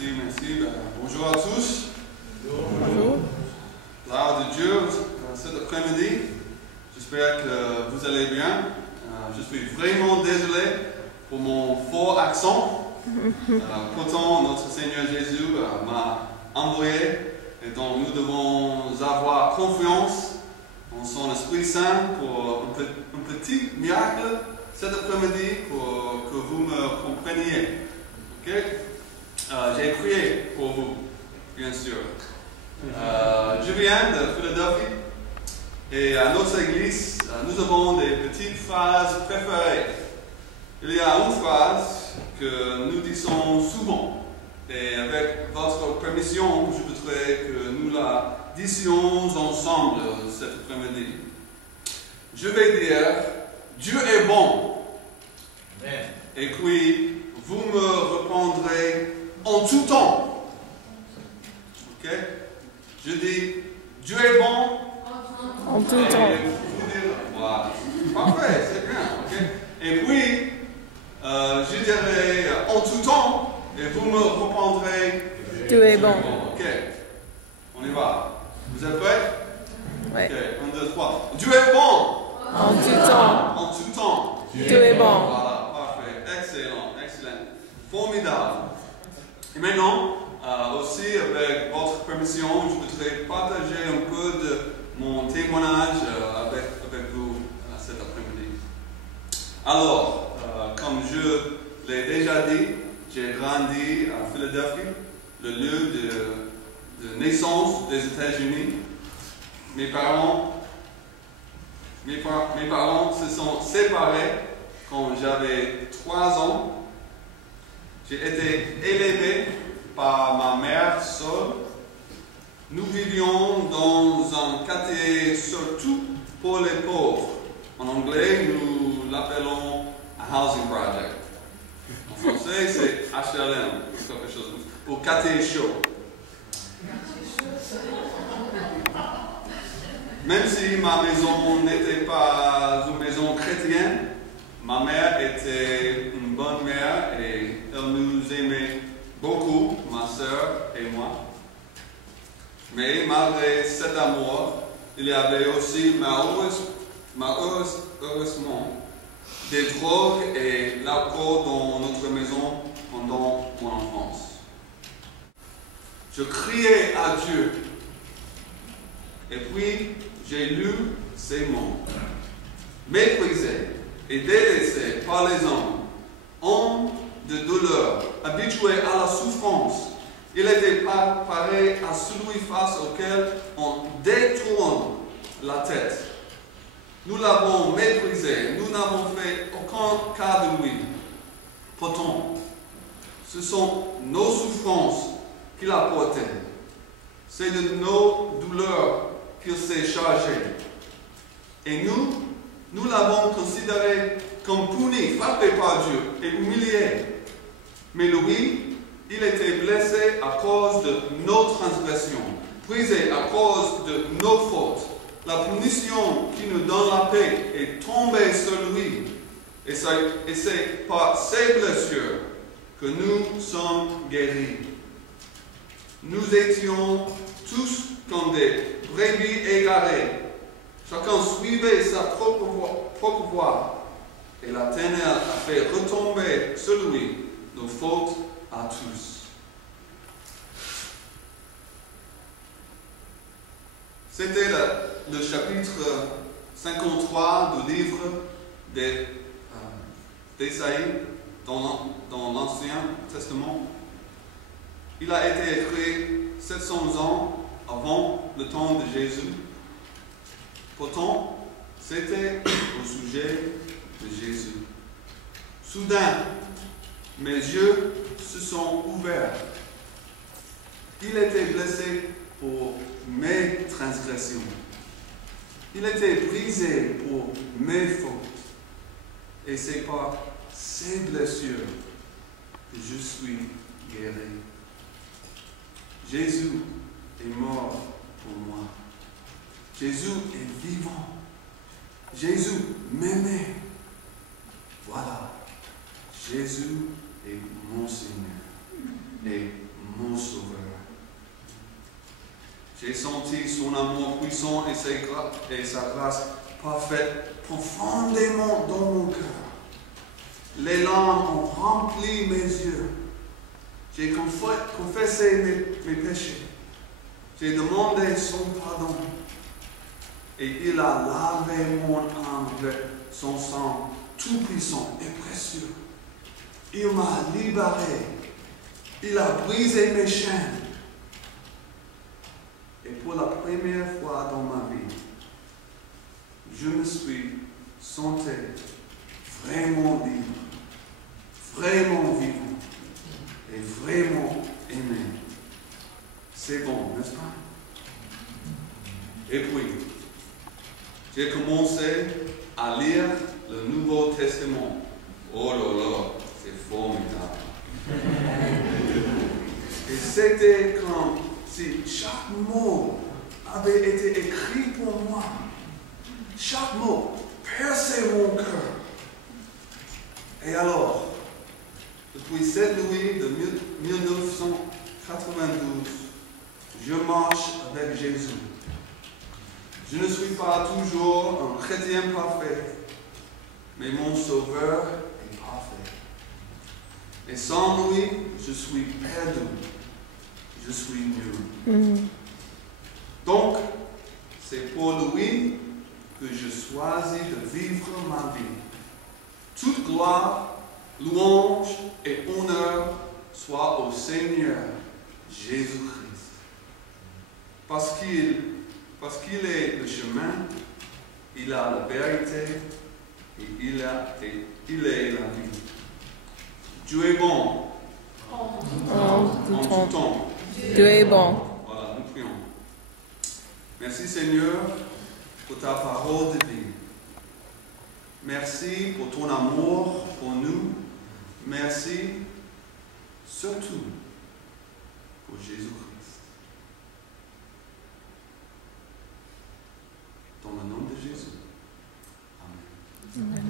merci. Bonjour à tous. Bonjour. Gloire de Dieu cet après-midi. J'espère que vous allez bien. Je suis vraiment désolé pour mon fort accent. Pourtant, notre Seigneur Jésus m'a envoyé et donc nous devons avoir confiance en son Esprit Saint pour un petit miracle cet après-midi pour que vous me compreniez. Ok? J'ai prié pour vous, bien sûr. Je viens de Philadelphie et à notre église, nous avons des petites phrases préférées. Il y a une phrase que nous disons souvent et avec votre permission, je voudrais que nous la disions ensemble cet après-midi. Je vais dire, Dieu est bon. Amen. Et puis, vous me répondrez en tout temps. Ok? Je dis, Dieu est bon. En tout Et temps. vous direz, voilà. Parfait, c'est bien. Ok? Et puis, je dirai en tout temps, et vous me répondrez. Dieu est bon. Ok. On y va. Vous êtes prêts? Ouais. Ok, 1, 2, 3. Dieu est bon. En tout temps. En tout temps. Dieu est bon. Voilà, parfait. Excellent. Formidable. Et maintenant, aussi avec votre permission, je voudrais partager un peu de mon témoignage avec vous cet après-midi. Alors, comme je l'ai déjà dit, j'ai grandi à Philadelphie, le lieu de naissance des États-Unis. Mes parents se sont séparés quand j'avais 3 ans. J'ai été élevé par ma mère seule. Nous vivions dans un quartier surtout pour les pauvres. En anglais, nous l'appelons un housing project. En français, c'est HLM, quelque chose, ou quartier chaud. Même si ma maison n'était pas une maison chrétienne, ma mère était une bonne mère et elle nous aimait beaucoup, ma sœur et moi. Mais malgré cet amour, il y avait aussi malheureusement des drogues et l'alcool dans notre maison pendant mon enfance. Je criais à Dieu et puis j'ai lu ces mots. Méprisé et délaissé par les hommes de douleur, habitué à la souffrance, il était pareil à celui face auquel on détourne la tête. Nous l'avons méprisé, nous n'avons fait aucun cas de lui. Pourtant, ce sont nos souffrances qu'il a portées. C'est de nos douleurs qu'il s'est chargé. Et nous l'avons considéré comme puni, frappé par Dieu et humilié. Mais lui, il était blessé à cause de nos transgressions, brisé à cause de nos fautes. La punition qui nous donne la paix est tombée sur lui. Et c'est par ses blessures que nous sommes guéris. Nous étions tous comme des brebis égarées. Chacun suivait sa propre voie. Et la ténèbre a fait retomber sur lui nos fautes à tous. C'était le chapitre 53 du livre d'Ésaïe dans l'Ancien Testament. Il a été écrit 700 ans avant le temps de Jésus. Pourtant, c'était au sujet de Jésus. Soudain, mes yeux se sont ouverts. Il était blessé pour mes transgressions. Il était brisé pour mes fautes. Et c'est par ses blessures que je suis guéri. Jésus est mort pour moi. Jésus est vivant. Jésus m'aimait. Voilà. Jésus est mon Seigneur et mon Sauveur. J'ai senti son amour puissant et sa grâce parfaite profondément dans mon cœur. Les larmes ont rempli mes yeux. J'ai confessé mes péchés. J'ai demandé son pardon. Et il a lavé mon âme avec son sang tout-puissant et précieux. Il m'a libéré. Il a brisé mes chaînes. Et pour la première fois dans ma vie, je me suis senti vraiment libre, vraiment vivant et vraiment aimé. C'est bon, n'est-ce pas? Et puis, j'ai commencé à lire le Nouveau Testament. Oh là là, c'est formidable. Et c'était comme si chaque mot avait été écrit pour moi. Chaque mot perçait mon cœur. Et alors, depuis cette nuit de 1992, je marche avec Jésus. Je ne suis pas toujours un chrétien parfait, mais mon Sauveur est parfait. Et sans lui, je suis perdu. Je suis nul. Donc, c'est pour lui que je choisis de vivre ma vie. Toute gloire, louange et honneur soient au Seigneur Jésus-Christ. Parce qu'il est le chemin, il a la vérité et il est la vie. Dieu est bon En en tout tout temps. temps. Dieu est bon. Voilà, nous prions. Merci Seigneur pour ta parole de vie. Merci pour ton amour pour nous. Merci surtout pour Jésus-Christ. Dans le nom de Jésus. Amen. Amen.